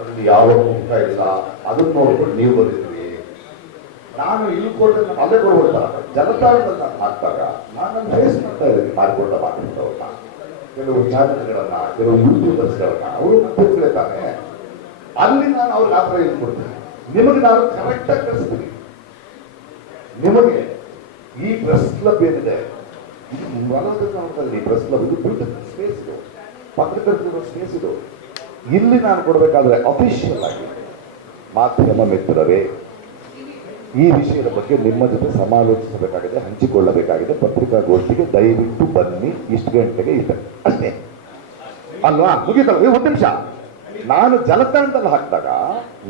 ಅದರಲ್ಲಿ ಯಾವ ಮುಖ ಇಲ್ಲ, ಅದನ್ನ ನೋಡ್ಕೊಂಡು ನೀವು ಬಂದಿದ್ರಿ. ನಾನು ಇಲ್ಲಿ ಕೊಟ್ಟು ಅಲ್ಲೇ ಕೊಡ್ಬೋದಲ್ಲ, ಜಲತಾಳದಲ್ಲಿ ನಾನು ಹಾಕಿದಾಗ ನಾನು ಫೇಸ್ ಮಾಡ್ತಾ ಇದ್ದೀನಿ ಮಾಡಿಕೊಂಡ ಮಾತಾಡ್ತವ್ರನ್ನ, ಕೆಲವು ಚಾನಲ್ಗಳನ್ನ, ಕೆಲವು ಯೂಟ್ಯೂಬರ್ಸ್ಗಳನ್ನ, ಅವರು ಮತ್ತೆ ತಾನೆ ಅಲ್ಲಿ ನಾನು ಅವ್ರಿಗೆ ಆ ಥರ ಇದು ಕೊಡ್ತೀನಿ. ನಿಮಗೆ ನಾನು ಕರೆಕ್ಟಾಗಿ ಕಳಿಸ್ತೀನಿ. ನಿಮಗೆ ಈ ಪ್ರೆಸ್ ಕ್ಲಬ್ ಏನಿದೆ, ಇದು ಈ ಪ್ರೆಸ್ ಕ್ಲಬ್ ಇದು ಬ್ಯೂಟಿಫುಲ್ ಸ್ಪೇಸ್, ಇದು ಪತ್ರಕರ್ತರು ಸ್ಪೇಸ್ ಇದು. ಇಲ್ಲಿ ನಾನು ಕೊಡಬೇಕಾದ್ರೆ ಅಫಿಷಿಯಲ್ ಆಗಿ ಮಾಧ್ಯಮ ಮಿತ್ರರೇ, ಈ ವಿಷಯದ ಬಗ್ಗೆ ನಿಮ್ಮ ಜೊತೆ ಸಮಾಲೋಚಿಸಬೇಕಾಗಿದೆ, ಹಂಚಿಕೊಳ್ಳಬೇಕಾಗಿದೆ. ಪತ್ರಿಕಾಗೋಷ್ಠಿಗೆ ದಯವಿಟ್ಟು ಬನ್ನಿ, ಇಷ್ಟು ಗಂಟೆಗೆ ಇದೆ ಅಷ್ಟೇ ಅಲ್ವಾ? ಮುಗಿತಲ್ಲ. ಒಂದು ನಿಮಿಷ, ನಾನು ಜಲತಾಣದಲ್ಲಿ ಹಾಕಿದಾಗ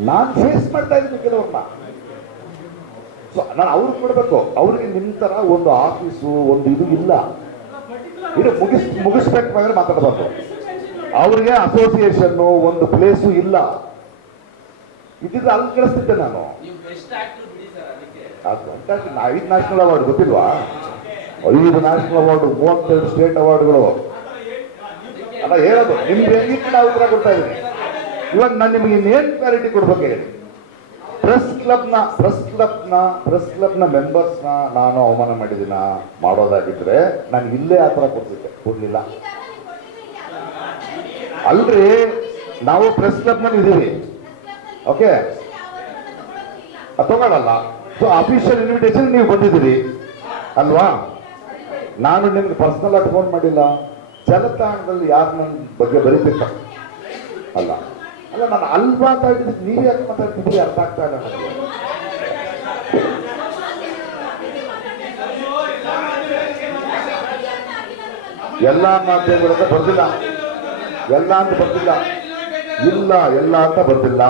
ನಾನು ಫೇಸ್ ಮಾಡ್ತಾ ಇದ್ದೀನಿ ಕೆಲವನ್ನ. ಸೊ ನಾನು ಅವ್ರಿಗೆ ಕೊಡಬೇಕು. ಅವ್ರಿಗೆ ನಿಮ್ಮ ತರ ಒಂದು ಆಫೀಸು ಒಂದು ಇದು ಇಲ್ಲ. ಇದು ಮುಗಿಸ್ಬೇಕಾದ್ರೆ ಮಾತಾಡಬಾರ್ದು. ಅವ್ರಿಗೆ ಅಸೋಸಿಯೇಷನ್ ಒಂದು ಪ್ಲೇಸು ಇಲ್ಲ. ಇದ್ದಿದ್ರೆ ಅಲ್ಲಿ ಕಳಿಸ್ತಿದ್ದೆ ನಾನು. 5 ನ್ಯಾಷನಲ್ ಅವಾರ್ಡ್ ಗೊತ್ತಿಲ್ವಾ? 5 ನ್ಯಾಷನಲ್ ಅವಾರ್ಡ್, 32 ಸ್ಟೇಟ್ ಅವಾರ್ಡ್ಗಳು ಅಲ್ಲ ಹೇಳೋದು. ನಿಮ್ಗೆ ಹೆಂಗಿತ್ತು ನಾವು ಉತ್ತರ ಕೊಡ್ತಾ ಇದ್ದೀನಿ. ಇವಾಗ ನಾನು ನಿಮ್ಗೆ ಇನ್ನೇನು ಕ್ಲಾರಿಟಿ ಕೊಡ್ಬೇಕು ಹೇಳಿ. ಪ್ರೆಸ್ ಕ್ಲಬ್ನ ಮೆಂಬರ್ಸ್ನ ನಾನು ಅವಮಾನ ಮಾಡಿದ್ದೀನ ಮಾಡೋದಾಗಿದ್ರೆ ನಾನು ಇಲ್ಲೇ ಆ ಥರ ಕೊಡ್ಲಿಲ್ಲ. ಅಲ್ರಿ, ನಾವು ಪ್ರೆಸ್ ಕ್ಲಬ್ನಲ್ಲಿ ಇದ್ದೀವಿ, ಓಕೆ, ತಗೊಳ್ಳಲ್ಲ. ಸೊ ಅಫಿಷಿಯಲ್ ಇನ್ವಿಟೇಷನ್ ನೀವು ಬಂದಿದ್ದೀರಿ ಅಲ್ವಾ? ನಾನು ನಿಮ್ಗೆ ಪರ್ಸನಲ್ ಆಗಿ ಫೋನ್ ಮಾಡಿಲ್ಲ. ಜಲತಾಣದಲ್ಲಿ ಯಾರು ನನ್ನ ಬಗ್ಗೆ ಬರೀತಿರ್ತ ಅಲ್ಲ ಅಲ್ಲ ನಾನು ಅಲ್ಲಿ ಮಾತಾಡಿದ್ದಕ್ಕೆ ನೀವೇ ಯಾಕೆ ಮಾತಾಡ್ತಿದ್ರಿ ಅರ್ಥ ಆಗ್ತಾ ಇಲ್ಲ ನನಗೆ. ಎಲ್ಲ ಮಾಧ್ಯಮಗಳ ಬರ್ದಿಲ್ಲ, ಎಲ್ಲ ಅಂತ ಬರ್ದಿಲ್ಲ, ಇಲ್ಲ ಎಲ್ಲ ಅಂತ ಬರ್ದಿಲ್ಲ.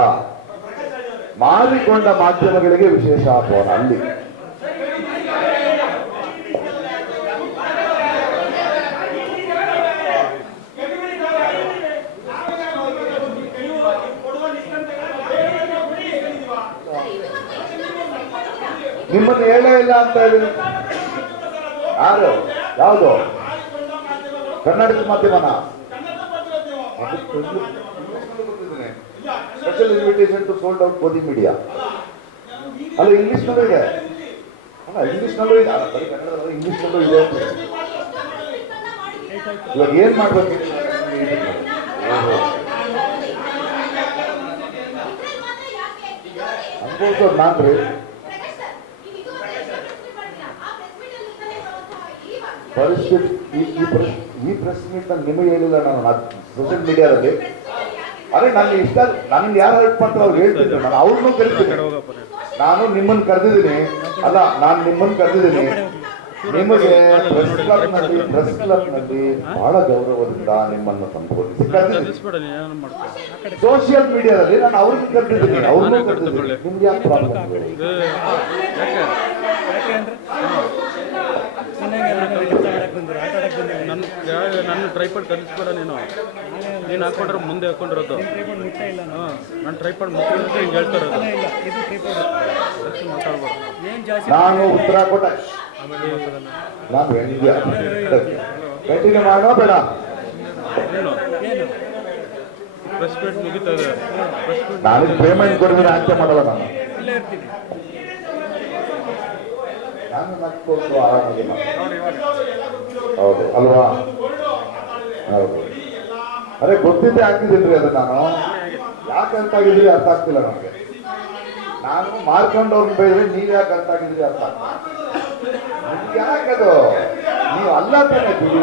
ಮಾರಿಕೊಂಡ ಮಾಧ್ಯಮಗಳಿಗೆ ವಿಶೇಷ ಆಹ್ವಾನ ಅಲ್ಲಿ. ನಿಮ್ಮನ್ನು ಹೇಳೇ ಇಲ್ಲ ಅಂತ ಹೇಳಿ. ಯಾರು? ಯಾವುದು? ಕರ್ನಾಟಕ ಮಾಧ್ಯಮನ special invitation to sold out Godi media. ಅಲ್ಲ ಇಂಗ್ಲಿಷ್ನಲ್ಲೂ ಇದೆ, ಅಲ್ಲ ಇಂಗ್ಲಿಷ್ನಲ್ಲೂ ಇದೆ, ಬರೀ ಕನ್ನಡದಲ್ಲಿ ಇಂಗ್ಲಿಷ್ನಲ್ಲೂ ಇದೆ. ಇವಾಗ ಏನ್ ಮಾಡ್ಬೇಕು ಅನ್ಬೋದು ನಾನ್ರಿ. ಪರಿಸ್ಥಿತಿ ಈ ಪ್ರೆಸ್ ಮೀಟ್ ನಾನು ನಿಮಗೆ ಹೇಳಿಲ್ಲ, ನಾನು ಸೋಷಿಯಲ್ ಮೀಡಿಯಾದಲ್ಲಿ. ಅರೆ ನನಗೆ ಇಷ್ಟ, ನನಗೆ ಯಾರು ಹೆಲ್ಪ್ ಮಾಡ್ತಾರೆ ಅವ್ರು ಹೇಳ್ತಿದ್ರು, ನಾನು ಅವ್ರನ್ನೂ ಕರಿತೀನಿ. ನಾನು ನಿಮ್ಮನ್ನು ಕರೆದಿದ್ದೀನಿ, ಅಲ್ಲ ನಾನು ನಿಮ್ಮನ್ನು ಕರೆದಿದ್ದೀನಿ. ನಿಮಗೆ ಪ್ರೆಸ್ ಕ್ಲಬ್ನಲ್ಲಿ ಬಹಳ ಗೌರವದಿಂದ ನಿಮ್ಮನ್ನು ಸಂಬೋಧಿಸಿ ಕರೆದಿದ್ದೀನಿ. ಸೋಷಿಯಲ್ ಮೀಡಿಯಾದಲ್ಲಿ ನಾನು ಅವ್ರಿಗೆ ಕರೆದಿದ್ದೀನಿ, ಅವ್ರನ್ನೂ ಕರೆದಿದ್ದೀನಿ. ನಿಮ್ಗೆ ಯಾಕೆ ಪ್ರಾಬ್ಲಮ್? ನನ್ನ ಟ್ರೈಪಾಡ್ ಕಲಿಸ್ಬೇಡ, ನೀನು ಹಾಕೊಂಡ್ರೆ ಮುಂದೆ ಹಾಕೊಂಡಿರೋದು. ನಾನು ಟ್ರೈಪಾಡ್ ಮುಟ್ಟಿದ್ರೆ ಹಿಂಗೆ ಹೇಳ್ತಾರೋದು. ನಾನು ಉತ್ತರ ಕೊಟ್ಟ ನಾನು ಕಂಟಿನ್ಯೂ ಮಾಡೋ ಬೇಡ. ಪ್ರೆಸ್ ಮೀಟ್ ಮುಗಿತದೆ. ನಾನು ಪೇಮೆಂಟ್ ಕೊಡಿದ್ರೆ ಆಚೆ ಮಾಡಲ್ಲ. ನಾನು ನಕ್ಕೊಂಡು ಆರಾಮಾಗಿ ಹೌದು ಅಲ್ವಾ? ಹೌದು. ಅರೆ ಗೊತ್ತಿದ್ದೆ ಹಾಕಿದ್ದೀನಿ ಅದು. ನಾನು ಯಾಕೆ ಅರ್ಥ ಆಗಿದ್ರಿ ಅರ್ಥ ಆಗ್ತಿಲ್ಲ ನನಗೆ. ನಾನು ಮಾರ್ಕೊಂಡವ್ರನ್ನ ಬೈದ್ರೆ ನೀವ್ ಯಾಕೆ ಅರ್ಥ ಆಗಿದ್ರಿ ಅರ್ಥ ಆಗ್ತಿಲ್ಲ. ಯಾಕದು ನೀವು ಅಲ್ಲ ತಾನೆ ಬಿಡಿ.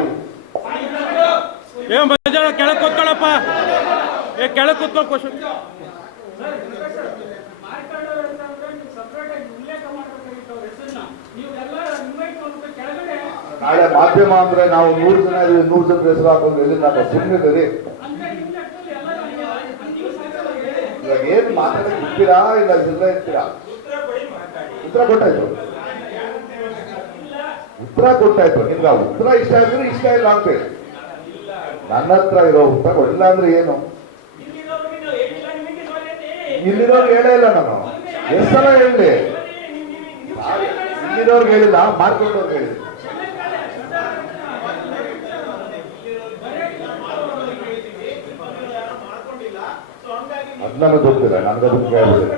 ಕೆಳಗೆ ಕೂತ್ಕೊಳ್ಳಪ್ಪ, ಕೆಳಗೆ ಕೂತ್ಕೊ. ಕ್ವಶನ್ ನಾಳೆ ಮಾಧ್ಯಮ ಅಂದ್ರೆ ನಾವು 100 ಜನ 100 ಜನ ಹೆಸರು ಹಾಕೊಂಡು ಎಲ್ಲಿಂದ ಸುಮ್ಮನೆ ಇವಾಗ ಏನ್ ಮಾತಾಡಕ್ಕೆ ಇರ್ತೀರಾ ಇಲ್ಲ ಎಲ್ಲ ಇರ್ತೀರಾ? ಉತ್ತರ ಕೊಟ್ಟಾಯ್ತು, ನಿಮ್ಗೆ ಉತ್ತರ ಇಷ್ಟ ಇದ್ರೆ ಇಷ್ಟ ಇಲ್ಲ ಅಂತೇಳಿ. ನನ್ನ ಹತ್ರ ಇರೋ ಉತ್ತರ ಇಲ್ಲ ಅಂದ್ರೆ ಏನು? ಇಲ್ಲಿರೋರ್ಗೆ ಹೇಳೇ ಇಲ್ಲ ನಾನು. ಎಷ್ಟು ಸಲ ಹೇಳಿ? ಇಲ್ಲಿರೋರ್ಗೆ ಹೇಳಿಲ್ಲ, ಮಾರ್ಕೊಂಡವ್ರಿಗೆ ಹೇಳಿದ್ದೆ. ಅದ್ ನನಗೆ ಗೊತ್ತಿಲ್ಲ, ನನಗದನ್ನು ಕೇಳ್ಬಿಟ್ಟಿಲ್ಲ.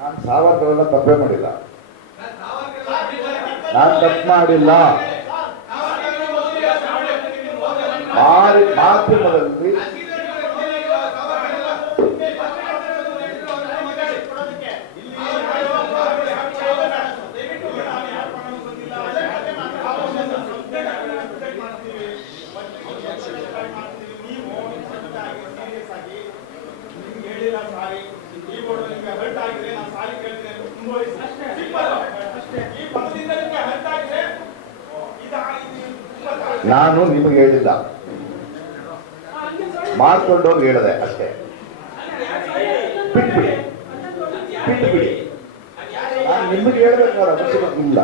ನಾನು ಸಾವರ್ಕರೆಲ್ಲ ತಪ್ಪೇ ಮಾಡಿಲ್ಲ, ನಾನು ತಪ್ಪು ಮಾಡಿಲ್ಲ. ಮಾಧ್ಯಮದಲ್ಲಿ ನಾನು ನಿಮಗೆ ಹೇಳಿಲ್ಲ, ಮಾಡ್ಕೊಂಡೋಗಿ ಹೇಳಿದೆ ಅಷ್ಟೇ. ಬಿಟ್ಬಿಡಿ ಬಿಟ್ಬಿಡಿ, ನಾನು ನಿಮಗೆ ಹೇಳ್ಬೇಕಾದ್ರೆ ಅವಶ್ಯಕತೆ ಇಲ್ಲ.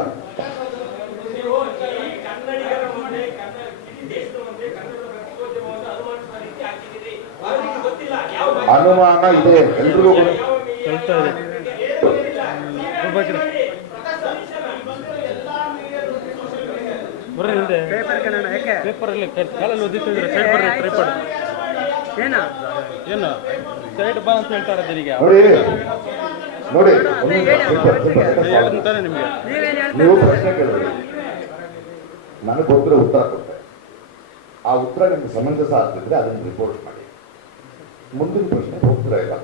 ಅನುಮಾನ ಇದೆ ಎಲ್ರಿಗೂ. ಹೇಳ್ತಾ ಇದೆ ಬರ್ರಿ ಹಿಂದೆ ಪೇಪರಲ್ಲಿ ಕಾಲಲ್ಲಿ ಓದಿತ್ತಿದ್ರೆ ಸೈಡ್ ಬರ್ರಿ ಟ್ರೈಪಾಡ್ ಏನು ಸೈಡ್ ಬಾ ಅಂತ ಹೇಳ್ತಾರೆ ಜನರಿಗೆ. ನೋಡಿ ಅಂತಾನೆ ನಿಮಗೆ ನೀವು ಪ್ರಶ್ನೆ ಕೇಳಿದ್ರಿ, ನನಗೆ ಗೊತ್ತಿರೋ ಉತ್ತರ ಕೊಟ್ಟೆ. ಆ ಉತ್ತರ ನಿಮ್ಗೆ ಸಮಂಜಸ ಆಗ್ತಿದ್ರೆ ಅದನ್ನು ರಿಪೋರ್ಟ್ ಮಾಡಿ. ಮುಂದಿನ ಪ್ರಶ್ನೆ ಹೋಗ್ತೀರಾ ಇಲ್ಲ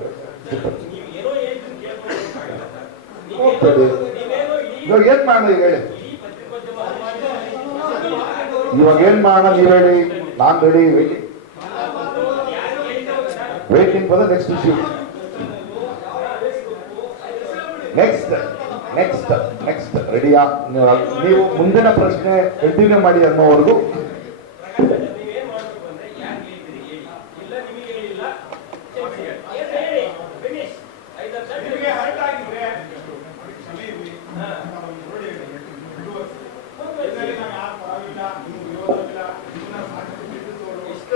ಇವಾಗ ಏನ್ ಮಾಡೋಣ ಈಗ ಹೇಳಿ, ಇವಾಗ ಏನ್ ಮಾಡೋಣ ನೀವು ಹೇಳಿ. ನಾನ್ ready, waiting for the next issue. Next ರೆಡಿಯಾ? ನೀವು ಮುಂದಿನ ಪ್ರಶ್ನೆ ಕಂಟಿನ್ಯೂ ಮಾಡಿ ಅನ್ನೋವರೆಗೂ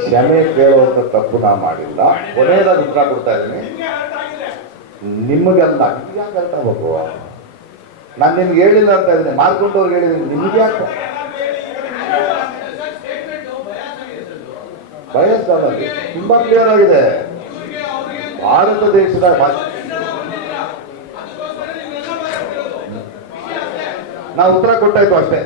ಕ್ಷಮೆ ಕೇಳುವಂತ ತಪ್ಪು ನಾ ಮಾಡಿಲ್ಲ. ಕೊನೆಯದಾಗಿ ಉತ್ತರ ಕೊಡ್ತಾ ಇದ್ದೀನಿ, ನಿಮಗೆಲ್ಲ ಯಾಕೆ ಹೇಳ್ತಾ ಹೋಗುವ. ನಾನು ನಿಮ್ಗೆ ಹೇಳಿಲ್ಲ ಅಂತ ಇದ್ದೀನಿ, ಮಾಡ್ಕೊಂಡವ್ರಿಗೆ ಹೇಳಿದ್ದೀನಿ. ನಿಮ್ಗೆ ಯಾಕೆ ಬಯಸ್ತಾನಲ್ಲಿ ತುಂಬಾ ಕ್ಲಿಯರ್ ಆಗಿದೆ. ಭಾರತ ದೇಶದ ನಾವು ಉತ್ತರ ಕೊಟ್ಟಾಯ್ತು ಅಷ್ಟೇ.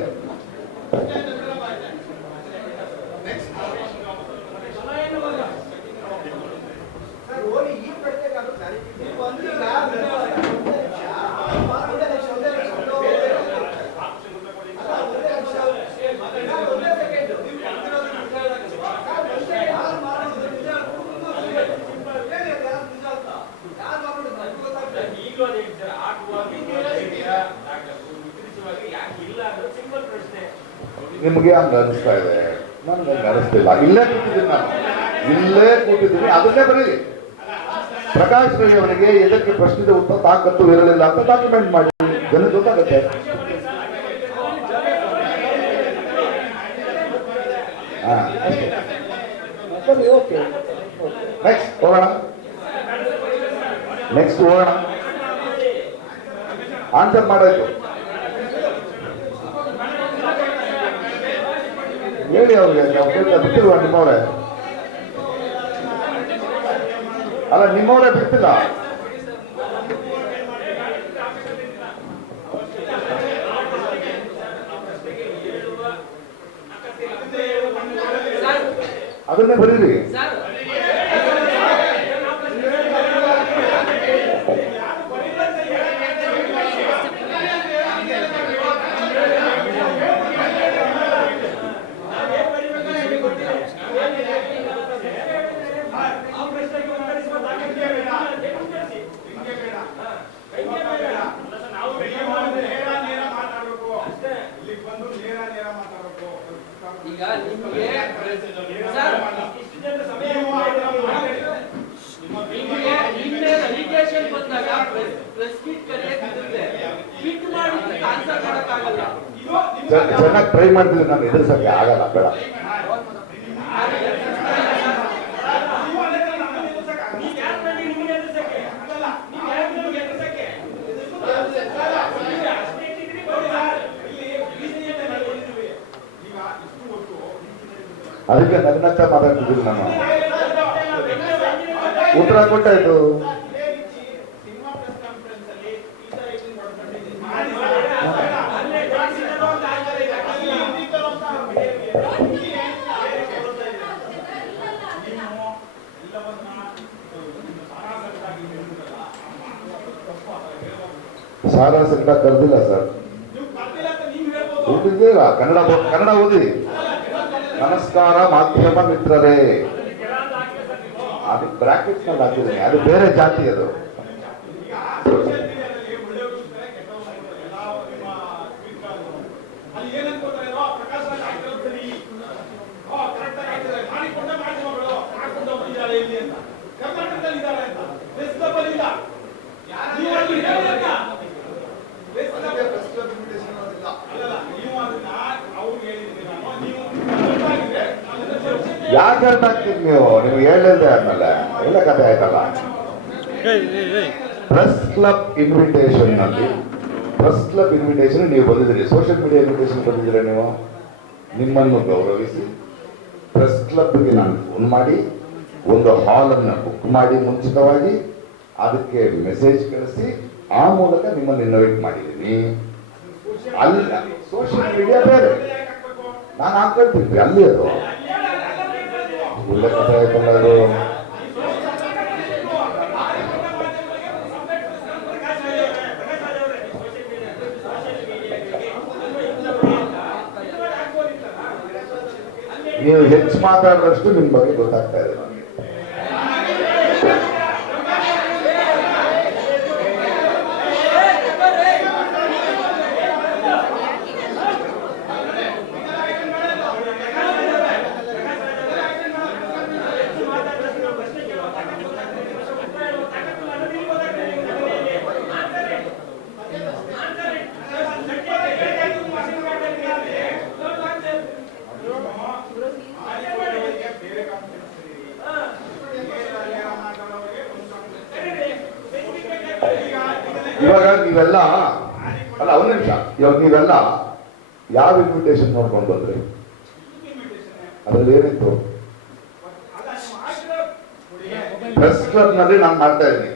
ನಿಮಗೆ ಹಂಗ ಅನಿಸ್ತಾ ಇದೆ, ನನ್ಗೆ ಹಂಗ ಅನಿಸ್ತಿಲ್ಲ. ಇಲ್ಲೇ ಕೂತಿದ್ದೀನಿ ಅದನ್ನೇ ಬರೀರಿ. ಪ್ರಕಾಶ್ ರೈ ಅವರಿಗೆ ಇದಕ್ಕೆ ಪ್ರಶ್ನೆಗೆ ಉತ್ತರ ತಾಕತ್ತು ಇರಲಿಲ್ಲ ಅಂತ ಡಾಕ್ಯುಮೆಂಟ್ ಮಾಡಿ, ಜನ ಗೊತ್ತಾಗುತ್ತೆ. ನೆಕ್ಸ್ಟ್ ಹೋಗೋಣ. ಆನ್ಸರ್ ಮಾಡಾಯ್ತು, ಹೇಳಿ ಅವ್ರಿಗೆ. ಬಿಟ್ಟಿಲ್ವಾ ನಿಮ್ಮವ್ರೆ? ಅಲ್ಲ, ನಿಮ್ಮವರೇ ಬಿಡ್ತಿಲ್ಲ. ಅದನ್ನೇ ಬರೀರಿ. ಈಗ ನಿಮಗೆ ಅಲಿಗೇಷನ್ ಬಂದಾಗ ಪ್ರೆಸ್ ಮೀಟ್ ಕರೆಯಕ್ಕಿರುತ್ತೆ, ಟ್ವೀಟ್ ಮಾಡಿ ಆನ್ಸರ್ ಮಾಡಕ್ಕಾಗಲ್ಲ. ಚೆನ್ನಾಗಿ ಟ್ರೈ ಮಾಡ್ತಿದ್ರೆ ನಾನು ಎದುರಿಸಕ್ಕೆ ಆಗಲ್ಲ, ಬೇಡ. ಅದಕ್ಕೆ ನಗ್ನಗ್ತಾ ಮಾತಾಡ್ತಿದ್ದೀನಿ ನಾನು. ಉತ್ತರ ಕೊಟ್ಟಾಯ್ತು. ಸಾರಾ ಸಂಕಟ ಕರೆದಿಲ್ಲ ಸರ್. ಓದಿದ್ದೀರಾ? ಕನ್ನಡ ಓದಿ. ನಮಸ್ಕಾರ ಮಾಧ್ಯಮ ಮಿತ್ರರೇ, ಅದು ಬ್ರಾಕೆಟ್ ನಲ್ಲಿ ಹಾಕಿದ್ದೀನಿ, ಅದು ಬೇರೆ ಜಾತಿ ಅದು. ಯಾಕೆ ಹೇಳ್ತಾಗ್ತೀರಿ ನೀವು ಹೇಳಿಲ್ದೆ ಆದ್ಮೇಲೆ ಒಳ್ಳೆ ಕಥೆ ಆಯ್ತಲ್ಲ. ಪ್ರೆಸ್ ಕ್ಲಬ್ ಇನ್ವಿಟೇಷನ್ ನಲ್ಲಿ ನೀವು ಬಂದಿದ್ದೀರಿ, ಸೋಷಿಯಲ್ ಮೀಡಿಯಾ ಇನ್ವಿಟೇಷನ್ ಬಂದಿದ್ದೀರಾ ನೀವು. ನಿಮ್ಮನ್ನು ಗೌರವಿಸಿ ಪ್ರೆಸ್ ಕ್ಲಬ್ಗೆ ನಾನು ಫೋನ್ ಮಾಡಿ ಒಂದು ಹಾಲ್ ಅನ್ನು ಬುಕ್ ಮಾಡಿ ಮುಂಚಿತವಾಗಿ ಅದಕ್ಕೆ ಮೆಸೇಜ್ ಕಳಿಸಿ ಆ ಮೂಲಕ ನಿಮ್ಮನ್ನು ಇನ್ವೈಟ್ ಮಾಡಿದ್ದೀನಿ. ಅಲ್ಲಿ ಸೋಷಿಯಲ್ ಮೀಡಿಯಾ ಬೇರೆ, ನಾನು ಹಾಕೊಳ್ತೀನಿ ಅಲ್ಲಿ. ಅದು ಒಳ್ಳೆ ಕಥೆ ಆಯ್ತಲ್ಲ ಅದು. ನೀವು ಹೆಚ್ಚು ಮಾತಾಡಿದಷ್ಟು ನಿಮ್ಮ ಬಗ್ಗೆ ಗೊತ್ತಾಗ್ತಾ ಇದೆ ನನಗೆ. ಇವಾಗ ನೀವೆಲ್ಲ ಅಲ್ಲ, ಒಂದು ನಿಮಿಷ, ಇವಾಗ ನೀವೆಲ್ಲ ಯಾವ ಇನ್ವಿಟೇಷನ್ ನೋಡ್ಕೊಂಡು ಬಂದ್ರಿ? ಅದ್ರಲ್ಲಿ ಏನಿತ್ತು? ಪ್ರೆಸ್ ಕ್ಲಬ್ ನಲ್ಲಿ ನಾನು ಮಾಡ್ತಾ ಇದ್ದೀನಿ.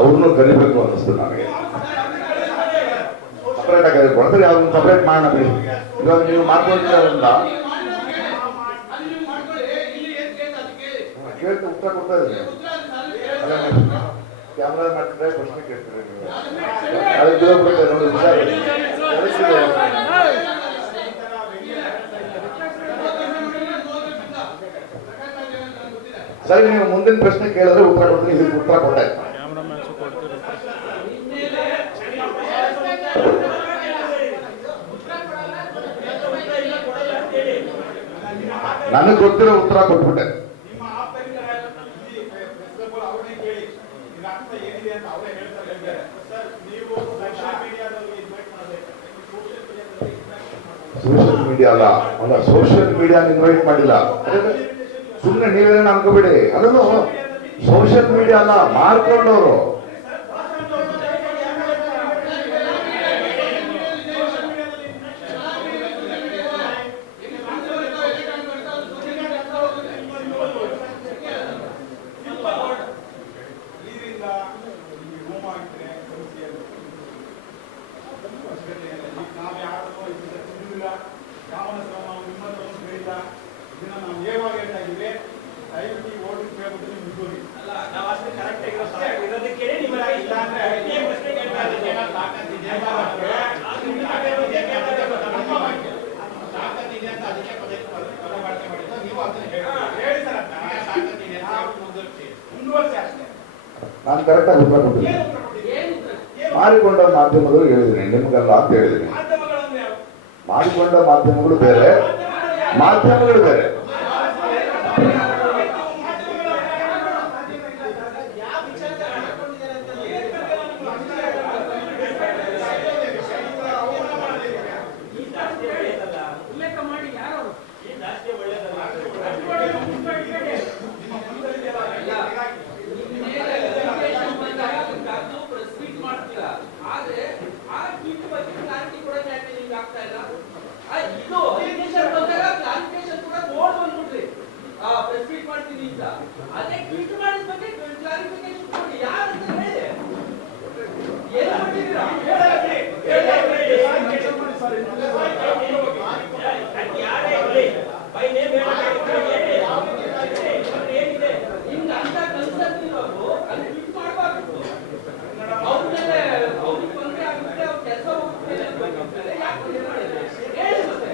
ಅವ್ರನ್ನೂ ಕಲಿಬೇಕು ಅನ್ನಿಸ್ತು ನನಗೆ. ಸಪರೇಟ್ ಆಗಿ ಕೊಡ್ತಾರೆ, ಅವ್ರನ್ನ ಸಪರೇಟ್ ಮಾಡೋಣ ಬಿಡಿ. ಇವಾಗ ನೀವು ಮಾಡ್ಕೊಳ್ತೀರಲ್ಲ ಕೇಳ್ತಾ ಉತ್ತರ ಕೊಡ್ತಾ ಇದ್ದೀನಿ. ಕ್ಯಾಮ್ರಾ ಮಾಡ್ತಿದ್ರೆ ಪ್ರಶ್ನೆ ಕೇಳ್ತೀರಿ ನೀವು. ಅದಕ್ಕೆ ನೋಡಿ ಹುಷಾರಿ. ಸರಿ, ನೀವು ಮುಂದಿನ ಪ್ರಶ್ನೆ ಕೇಳಿದ್ರೆ ಉತ್ತರ ಕೊಡ್ತೀನಿ. ಇದಕ್ಕೆ ಉತ್ತರ ಕೊಟ್ಟಾಯ್ತು. ನನಗೆ ಗೊತ್ತಿರೋ ಉತ್ತರ ಕೊಟ್ಬಿಟ್ಟೆ. ಸೋಷಿಯಲ್ ಮೀಡಿಯಾ ಅಲ್ಲ, ಸೋಷಿಯಲ್ ಮೀಡಿಯಾ ಇನ್ವೈಟ್ ಮಾಡಿಲ್ಲ. ಸುಮ್ಮನೆ ನೀವೇನೇನು ಅನ್ಕೋಬೇಡಿ. ಅದನ್ನು ಸೋಷಿಯಲ್ ಮೀಡಿಯಾ ಅಲ್ಲ, ಮಾಡ್ಕೊಂಡವರು. ನಾನು ಕರೆಕ್ಟಾಗಿ ಉತ್ತರ ಕೊಟ್ಟಿದ್ದೀನಿ. ಮಾಡಿಕೊಂಡ ಮಾಧ್ಯಮಗಳು ಹೇಳಿದ್ದೀನಿ, ನಿಮ್ಗಲ್ಲ ಅಂತ ಹೇಳಿದ್ದೀನಿ. ಮಾಡಿಕೊಂಡ ಮಾಧ್ಯಮಗಳು ಬೇರೆ, ಮಾಧ್ಯಮಗಳು ಬೇರೆ. ಆಗ್ತಾ ಇಲ್ಲ. ಇದು ಅಪ್ಲಿಕೇಶನ್ ಬಂದಾಗ ಕ್ಲಾರಿಫಿಕೇಶನ್ ಕೂಡ ಬೋರ್ಡ್ ಬಂದ್ಬಿಟ್ರಿ ಪ್ರೆಸ್ ಮೀಟ್ ಮಾಡ್ತೀನಿ ಅಂತ. ಅದೇ ಟ್ವೀಟ್ ಮಾಡಿದ ಬಗ್ಗೆ ಕ್ಲಾರಿಫಿಕೇಶನ್ ಕೊಡಿ. ಯಾರು ಅಂತ ಹೇಳಿ ಏನು ಕೊಟ್ಟಿದ್ದೀರಾ? ಹಿಂಗ ಅಂತ ಕನ್ಸರ್ತಿರೋರು ಅಲ್ಲಿ ಟ್ವೀಟ್ ಮಾಡಬಾರ್ದು. ಅವ್ರ ಮೇಲೆ ಅವ್ರಿಗೆ ತೊಂದರೆ ಆಗುತ್ತೆ, ಅವ್ರ ಕೆಲಸ ಹೋಗುತ್ತೆ ಅಂತಾರೆ. ಯಾಕೆ ಮಾಡಿದ್ರೆ ಹೇಳಿ ಮತ್ತೆ.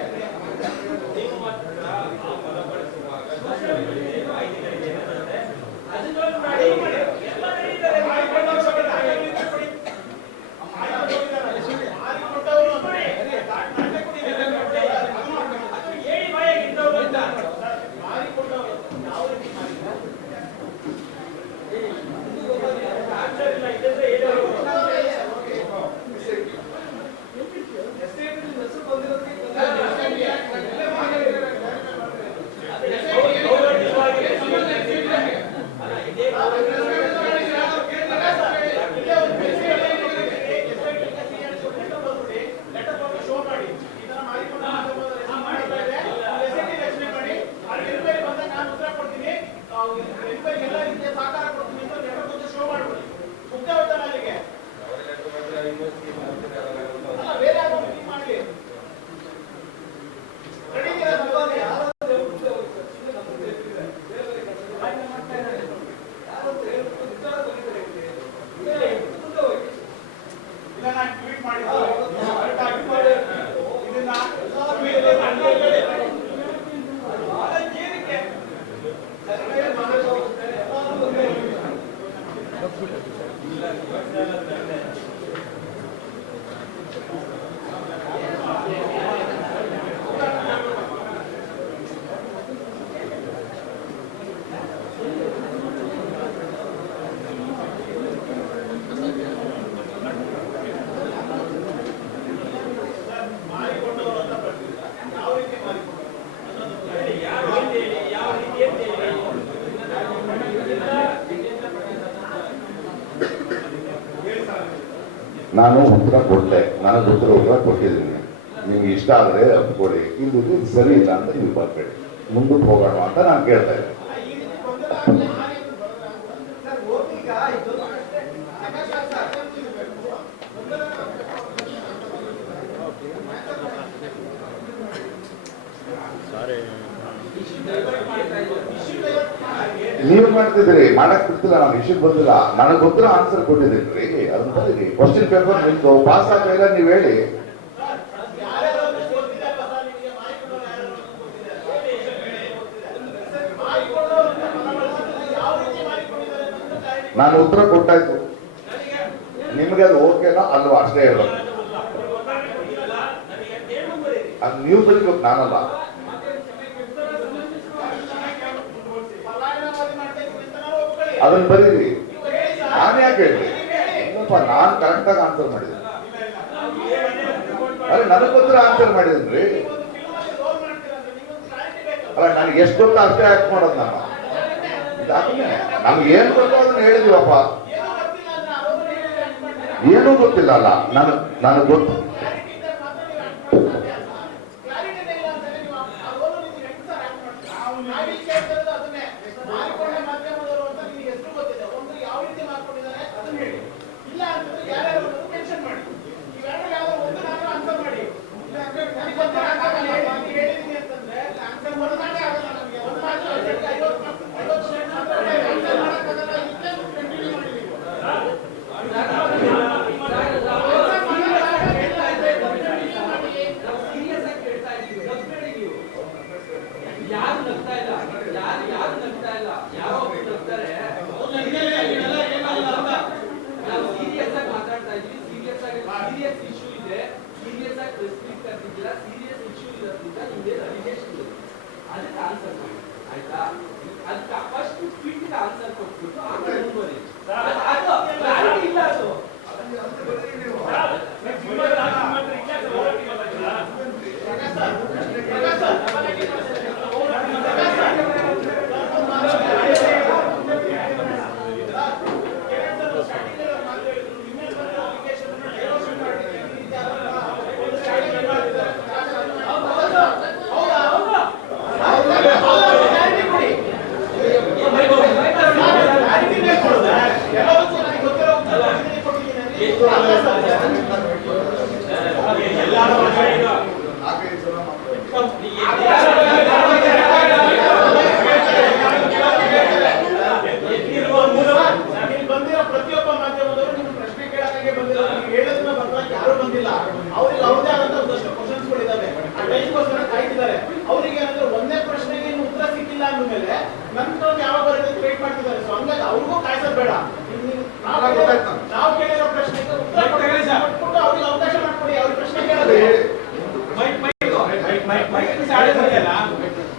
ನಾನು ಉತ್ತರ ಕೊಟ್ಟೆ, ನನಗೆ ಉತ್ತರ ಕೊಟ್ಟಿದ್ದೀನಿ. ನಿಮ್ಗೆ ಇಷ್ಟ ಆದರೆ ಕೊಡಿ, ಇದು ಸರಿ ಇಲ್ಲ ಅಂತ ನೀವು ಬರ್ಬೇಡಿ, ಮುಂದಕ್ಕೆ ಹೋಗೋಣ ಅಂತ ನಾನು ಕೇಳ್ತಾ ಇದ್ದೆ. ನೀವು ಮಾಡ್ತಿದ್ದೀರಿ, ಮಾಡಕ್ ಬಿಡ್ತಿಲ್ಲ, ನಾನು ಇಶ್ಯೂ ಬಂದಿಲ್ಲ. ನನಗೆ ಉತ್ತರ ಆನ್ಸರ್ ಕೊಟ್ಟಿದ್ದೀನಿ. ಅದನ್ನ ಬರೀರಿ, ಕ್ವಶನ್ ಪೇಪರ್ ನಿಮ್ದು ಪಾಸ್ ಆಗಲಿಲ್ಲ ನೀವು ಹೇಳಿ. ನಾನು ಉತ್ತರ ಕೊಟ್ಟಾಯ್ತು, ನಿಮ್ಗೆ ಅದು ಓಕೆನಾ ಅಲ್ವಾ ಅಷ್ಟೇ ಹೇಳೋದು. ಅದು ನೀವು ಬರೀಬೇಕು, ನಾನಲ್ಲ. ಅದನ್ನ ಬರೀರಿ, ನಾನು ಯಾಕೆ ಹೇಳಿ? ಇಲ್ಲಪ್ಪ, ನಾನು ಕರೆಕ್ಟಾಗಿ ಆನ್ಸರ್ ಮಾಡಿದ್ದೀನಿ. ಅರೆ ನನಗೆ ಗೊತ್ತಿರೋ ಆನ್ಸರ್ ಮಾಡಿದ್ದೀನಿ. ಅಲ್ಲ, ನನಗೆ ಎಷ್ಟು ಗೊತ್ತ ಅಷ್ಟೇ ಆಕ್ಟ್ ಮಾಡೋದು. ನಾನು ನಮ್ಗೆ ಏನ್ ಗೊತ್ತೋ ಅದನ್ನ ಹೇಳಿದೀವಪ್ಪ. ಏನೂ ಗೊತ್ತಿಲ್ಲ ಅಲ್ಲ, ನನಗೆ ಗೊತ್ತು.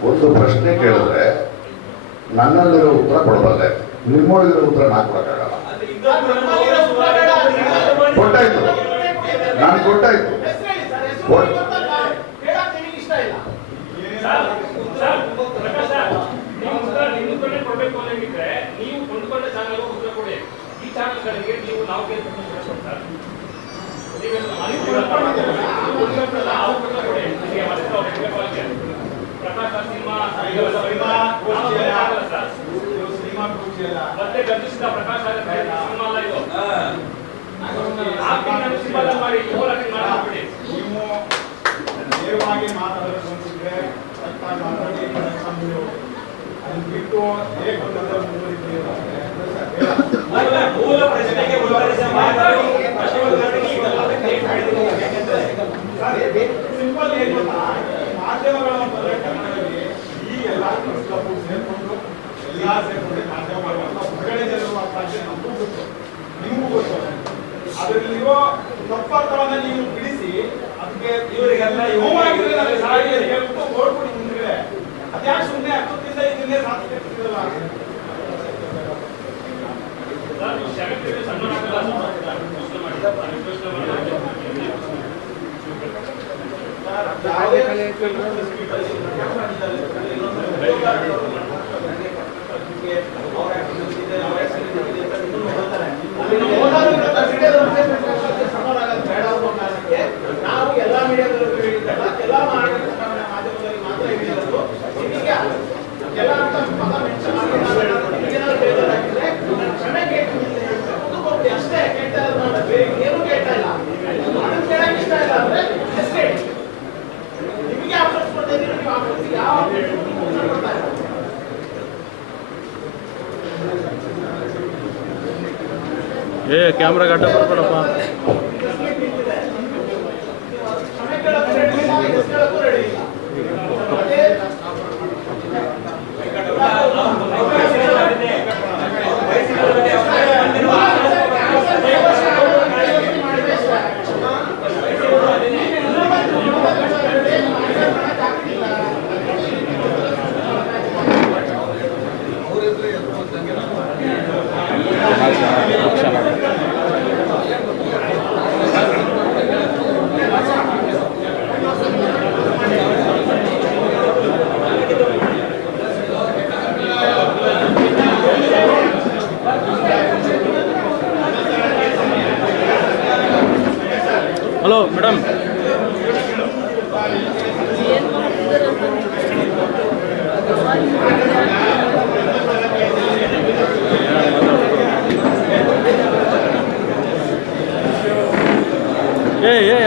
ಒಂದು ಪ್ರಶ್ನೆ ಕೇಳಿದ್ರೆ ನನ್ನಲ್ಲಿರೋ ಉತ್ತರ ಕೊಡಬಲ್ಲೆ, ನಿಮ್ಮೊಳಗಿರೋ ಉತ್ತರ ನಾನು ಕೊಡಕ್ಕಾಗಲ್ಲ. ಕೊಟ್ಟಾಯ್ತು, ನಾನು ಕೊಟ್ಟಾಯ್ತು. ನೀವು ಕೊಂಡುಕೊಂಡ ಚಾನಲ್ ಉತ್ತರ ಕೊಡಿ. ಈ ಚಾನಲ್ಗಳಿಗೆ ನೀವು ನಾವು ಮತ್ತೆ ಗರ್ಜಿಸಿದ ಪ್ರಕಾಶ್ ಸಿನಿಮಾ ಅಲ್ಲ ಇದು. ಮಾಡಿ ಮಾಡಬೇಡಿ. ನೀವು ನೇರವಾಗಿ ಮಾತಾಡೋದಿದ್ರೆ ಮಾತಾಡಿ ಅದನ್ನು ಬಿಟ್ಟು ಮೂಲ ಪ್ರಶ್ನೆಗೆ ಉತ್ತರಿಸಿ ಮಾತಾಡಿ ಸಿಂಪಲ್ ಏನು ಗೊತ್ತಾ, ಮಾಧ್ಯಮಗಳ ಕನ್ನಡದಲ್ಲಿ ಈ ಎಲ್ಲ ಸೇರ್ಕೊಂಡು ಎಲ್ಲ ಸೇರ್ಕೊಂಡು ಮಾಧ್ಯಮಗಳು ಹೊರಗಡೆ ಜನರು ಸಾಧ್ಯ ನಮಗೂ ಗೊತ್ತು, ನಿಮಗೂ ಗೊತ್ತು. ಅದರಲ್ಲಿರೋ ತಪ್ಪರ್ಥವನ್ನ ನೀವು ಬಿಡಿಸಿ ಅದಕ್ಕೆ ಇವರಿಗೆಲ್ಲ ನೋವಾಗಿದ್ರೆ ನನಗೆ ಸಾರಿಗೆ ಹೇಳ್ಬಿಟ್ಟು ಓಡ್ಬಿಡಿ ಮುಂದೆ. ಅದ್ಯಾಕೆ ಸುಮ್ಮನೆ ಅಷ್ಟೊತ್ತಿಂದ ಇದನ್ನೇ ಸಾಧಿಸ್ತಿರಲ್ಲ. ನಾವು ಎಲ್ಲಾ ಮೀಡಿಯಾದಲ್ಲೂ ಹೇಳಿದ್ದಲ್ಲ, ಎಲ್ಲಾ ಮಾಧ್ಯಮದಲ್ಲಿ ಮಾತ್ರ ಹೇಳಿರೋದು. ಇದೀಗ ಎಲ್ಲ ಪದ ಮೆನ್ಷನ್ ಕ್ಷಮೆ ಕೇಳ್ತೀನಿ ಅಷ್ಟೇ, ಕೇಳ್ತಾ ಇಲ್ಲ, ಬೇರೆ ಏನು ಕೇಳ್ತಾ ಇಲ್ಲ. ಅದನ್ನ ಕೇಳಕ್ ಇಷ್ಟ ಇಲ್ಲ ಅಂದ್ರೆ ಅಷ್ಟೇ. ನಿಮಗೆ ಆಫರ್ಸ್ ಕೊಡ್ತಾ ಇದ್ದೀರಿ, ನೀವು ಆಫರ್ಸ್ ಯಾವ ಕೊಡ್ತಾ ಇಲ್ಲ. ಕ್ಯಾಮ್ರಾ ಗಡ್ಡ ಬರ್ಬೇಡಪ್ಪ. ಹಲೋ ಮೇಡಮ್,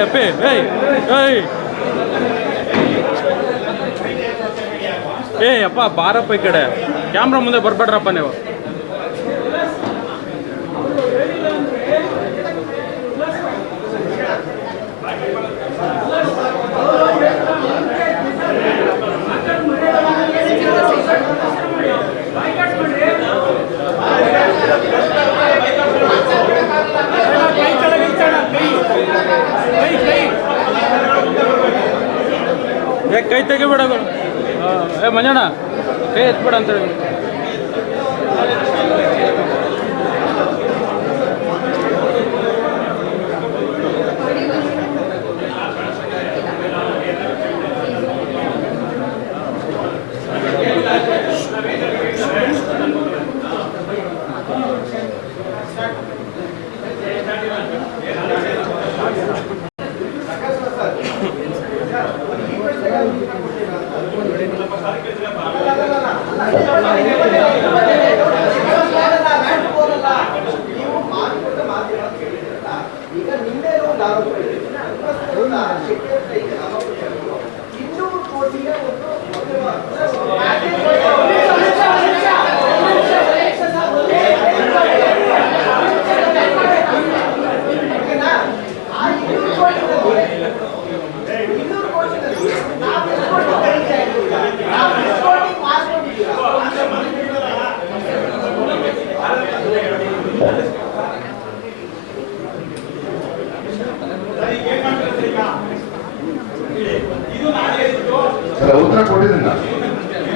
ಅಪ್ಪಿ ಅಪ್ಪ ಬಾರಪ್ಪ ಈ ಕಡೆ, ಕ್ಯಾಮ್ರಾ ಮುಂದೆ ಬರ್ಬೇಡ್ರಪ್ಪ ನೀವು. ಕೈ ತೆಗಿಬೇಡ, ಮಂಜಣ್ಣ ಕೈ ಎತ್ಬೇಡ ಅಂತೇಳಿ. ಇದು ನಾನು ಹೇಳಿದ್ದು ಅಲ್ಲ ಉತ್ತರ ಕೊಟ್ಟಿದ್ದೀನಿ ನಾನು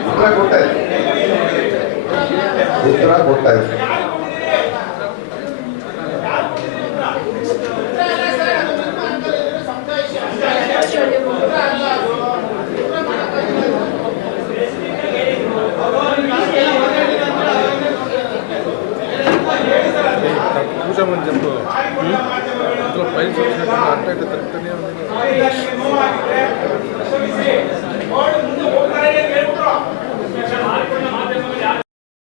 ಉತ್ತರ ಕೊಟ್ಟಾಯ್ತು పూజ అని చెప్పు ఇంట్లో పైన చూసినట్టు అట్ట ఇట్ట తిరుగుతూనే ఉంది.